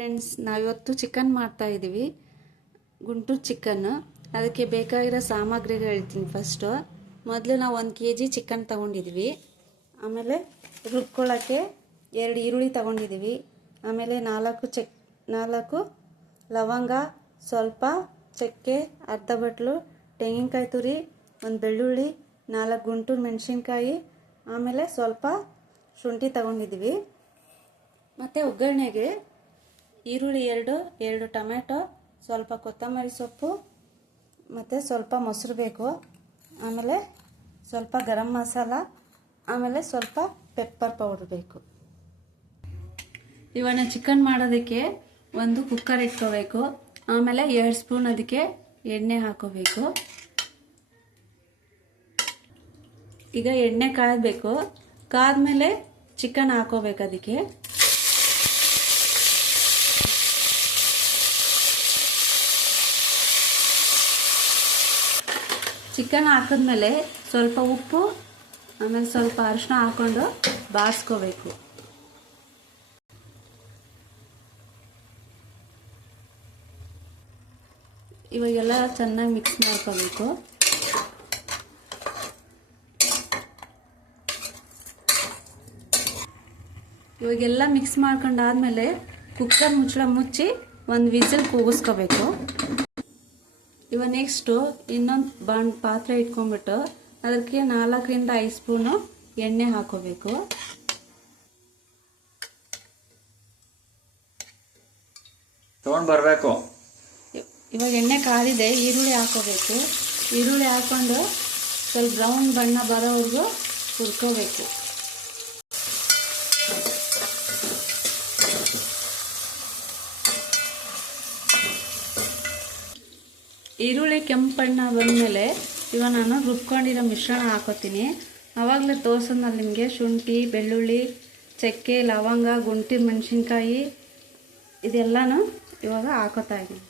Friends, ನಾವಿವತ್ತು chicken ಮಾಡ್ತಾ ಇದ್ದೀವಿ. ಗುಂಟೂರು ಚಿಕನ್. ಅದಕ್ಕೆ ಬೇಕಾಗಿರೋ ಸಾಮಗ್ರಿಗಳು ಹೇಳ್ತೀನಿ. ಫಸ್ಟು ಮೊದಲು ನಾವು 1 kg ಚಿಕನ್ ತೊಗೊಂಡಿದ್ವಿ. ಆಮೇಲೆ ರುಬ್ಕೊಳ್ಳೋಕ್ಕೆ 2 ಈರುಳ್ಳಿ ತೊಗೊಂಡಿದ್ದೀವಿ. ಆಮೇಲೆ 4 ಲವಂಗ, ಸ್ವಲ್ಪ ಚಕ್ಕೆ, ಅರ್ಧ ಬಟ್ಲು ತೆಂಗಿನಕಾಯಿ ತುರಿ, 1 ಬೆಳ್ಳುಳ್ಳಿ, 4 ಗುಂಟೂರು ಮೆಣಸಿನ್ಕಾಯಿ, ಆಮೇಲೆ ಸ್ವಲ್ಪ ಶುಂಠಿ ತೊಗೊಂಡಿದ್ದೀವಿ. ಮತ್ತು ಒಗ್ಗರಣೆಗೆ ಈರುಳ್ಳಿ 2 ಟೊಮೆಟೊ, ಸ್ವಲ್ಪ ಕೊತ್ತಂಬರಿ ಸೊಪ್ಪು ಮತ್ತು ಸ್ವಲ್ಪ ಮೊಸರು ಬೇಕು. ಆಮೇಲೆ ಸ್ವಲ್ಪ ಗರಂ ಮಸಾಲ, ಆಮೇಲೆ ಸ್ವಲ್ಪ ಪೆಪ್ಪರ್ ಪೌಡರ್ ಬೇಕು. ಇವಾಗ ಚಿಕನ್ ಮಾಡೋದಕ್ಕೆ ಒಂದು ಕುಕ್ಕರ್ ಇಟ್ಕೋಬೇಕು. ಆಮೇಲೆ 2 ಸ್ಪೂನ್ ಅದಕ್ಕೆ ಎಣ್ಣೆ ಹಾಕೋಬೇಕು. ಈಗ ಎಣ್ಣೆ ಕಾಯಬೇಕು. ಕಾದ್ಮೇಲೆ ಚಿಕನ್ ಹಾಕೋಬೇಕು. ಅದಕ್ಕೆ ಚಿಕನ್ ಹಾಕಿದ್ಮೇಲೆ ಸ್ವಲ್ಪ ಉಪ್ಪು, ಆಮೇಲೆ ಸ್ವಲ್ಪ ಅರಿಶಿನ ಹಾಕೊಂಡು ಬಾಡಿಸ್ಕೋಬೇಕು. ಇವಾಗೆಲ್ಲ ಚೆನ್ನಾಗಿ ಮಿಕ್ಸ್ ಮಾಡ್ಕೋಬೇಕು. ಇವಾಗೆಲ್ಲ ಮಿಕ್ಸ್ ಮಾಡ್ಕೊಂಡಾದ್ಮೇಲೆ ಕುಕ್ಕರ್ ಮುಚ್ಚಳ ಮುಚ್ಚಿ 1 ವಿಸಿಲ್ ಕೂಗಿಸ್ಕೋಬೇಕು. ಇವಾಗ ನೆಕ್ಸ್ಟು ಇನ್ನೊಂದು ಪಾತ್ರೆ ಇಟ್ಕೊಂಡ್ಬಿಟ್ಟು ಅದಕ್ಕೆ 4 ರಿಂದ 5 ಸ್ಪೂನು ಎಣ್ಣೆ ಹಾಕೋಬೇಕು. ಬರಬೇಕು. ಇವಾಗ ಎಣ್ಣೆ ಕಾದಿದೆ. ಈರುಳ್ಳಿ ಹಾಕೋಬೇಕು. ಈರುಳ್ಳಿ ಹಾಕೊಂಡು ಸ್ವಲ್ಪ ಬ್ರೌನ್ ಬಣ್ಣ ಬರೋವರೆಗೂ ಹುರ್ಕೋಬೇಕು. ಈರುಳ್ಳಿ ಕೆಂಪು ಬಣ್ಣ ಬಂದಮೇಲೆ ಇವಾಗ ನಾನು ರುಬ್ಕೊಂಡಿರೋ ಮಿಶ್ರಣ ಹಾಕೋತೀನಿ. ಆವಾಗಲೇ ತೋರಿಸೋದ್ನಲ್ಲಿ ನಿಮಗೆ ಶುಂಠಿ, ಬೆಳ್ಳುಳ್ಳಿ, ಚಕ್ಕೆ, ಲವಂಗ, ಗುಂಟೂರು ಮೆಣಸಿನ್ಕಾಯಿ ಇದೆಲ್ಲನೂ ಇವಾಗ ಹಾಕೋತಾ ಇದ್ದೀನಿ.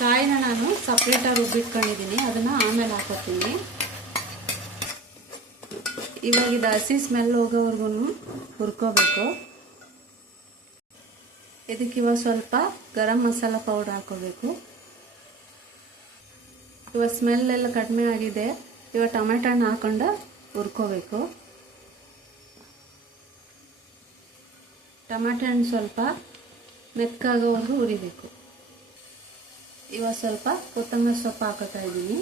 ಕಾಯಿನ ನಾನು ಸಪ್ರೇಟಾಗಿ ರುಬ್ಬಿಟ್ಕೊಂಡಿದ್ದೀನಿ. ಅದನ್ನು ಆಮೇಲೆ ಹಾಕೋತೀನಿ. ಇವಾಗ ಇದು ಹಸಿ ಸ್ಮೆಲ್ ಹೋಗೋವರೆಗೂ ಹುರ್ಕೋಬೇಕು. ಇದಕ್ಕೆ ಇವಾಗ ಸ್ವಲ್ಪ ಗರಂ ಮಸಾಲ ಪೌಡರ್ ಹಾಕೋಬೇಕು. ಇವಾಗ ಸ್ಮೆಲ್ ಎಲ್ಲ ಕಡಿಮೆ ಆಗಿದೆ. ಇವಾಗ ಟೊಮೆಟೊ ಹಣ್ಣು ಹಾಕೊಂಡು ಹುರ್ಕೋಬೇಕು. ಟೊಮೆಟೊ ಹಣ್ಣು ಸ್ವಲ್ಪ ಮೆತ್ತಗಾಗೋವರೆಗೂ ಹುರಿಬೇಕು. ಇವಾಗ ಸ್ವಲ್ಪ ಕೊತ್ತಂಬರಿ ಸೊಪ್ಪು ಹಾಕೋತಾ ಇದ್ದೀನಿ.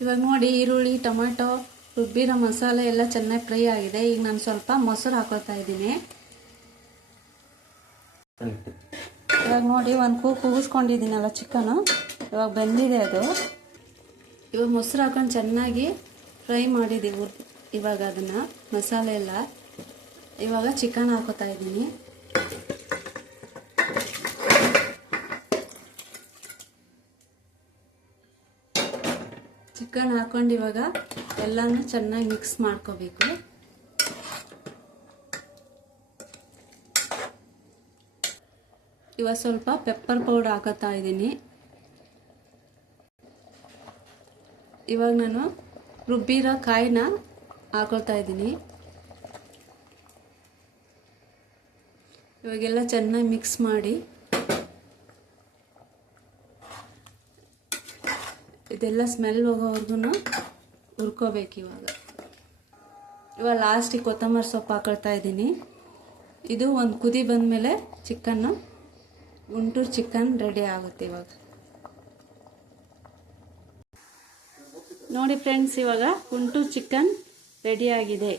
ಇವಾಗ ನೋಡಿ, ಈರುಳ್ಳಿ, ಟೊಮೆಟೊ, ರುಬ್ಬಿರೋ ಮಸಾಲೆ ಎಲ್ಲ ಚೆನ್ನಾಗಿ ಫ್ರೈ ಆಗಿದೆ. ಈಗ ನಾನು ಸ್ವಲ್ಪ ಮೊಸರು ಹಾಕೋತಾ ಇದ್ದೀನಿ. ಇವಾಗ ನೋಡಿ, 1 ಕೂಗಿಸ್ಕೊಂಡಿದ್ದೀನಲ್ಲ ಚಿಕನು, ಇವಾಗ ಬೆಂದಿದೆ ಅದು. ಇವಾಗ ಮೊಸರು ಹಾಕೊಂಡು ಚೆನ್ನಾಗಿ ಫ್ರೈ ಮಾಡಿದ್ದೀವಿ. ಇವಾಗ ಅದನ್ನು ಮಸಾಲೆ ಎಲ್ಲ ಇವಾಗ ಚಿಕನ್ ಹಾಕೋತಾ ಇದ್ದೀನಿ. ಚಿಕನ್ ಹಾಕೊಂಡು ಇವಾಗ ಎಲ್ಲನೂ ಚೆನ್ನಾಗಿ ಮಿಕ್ಸ್ ಮಾಡ್ಕೋಬೇಕು. ಇವಾಗ ಸ್ವಲ್ಪ ಪೆಪ್ಪರ್ ಪೌಡರ್ ಹಾಕೋತಾ ಇದ್ದೀನಿ. ಇವಾಗ ನಾನು ರುಬ್ಬಿರೋ ಕಾಯಿನ ಹಾಕೋತಾ ಇದ್ದೀನಿ. ಇವಾಗೆಲ್ಲ ಚೆನ್ನಾಗಿ ಮಿಕ್ಸ್ ಮಾಡಿ ಇದೆಲ್ಲ ಸ್ಮೆಲ್ ಹೋಗೋವರೆಗೂ ಹುರ್ಕೋಬೇಕು. ಇವಾಗ ಲಾಸ್ಟಿಗೆ ಕೊತ್ತಂಬರಿ ಸೊಪ್ಪು ಹಾಕೊಳ್ತಾ ಇದ್ದೀನಿ. ಇದು ಒಂದು ಕುದಿ ಬಂದಮೇಲೆ ಚಿಕನ್ನು ಗುಂಟೂರು ಚಿಕನ್ ರೆಡಿ ಆಗುತ್ತೆ. ಇವಾಗ ನೋಡಿ ಫ್ರೆಂಡ್ಸ್, ಇವಾಗ ಗುಂಟೂರು ಚಿಕನ್ ರೆಡಿಯಾಗಿದೆ.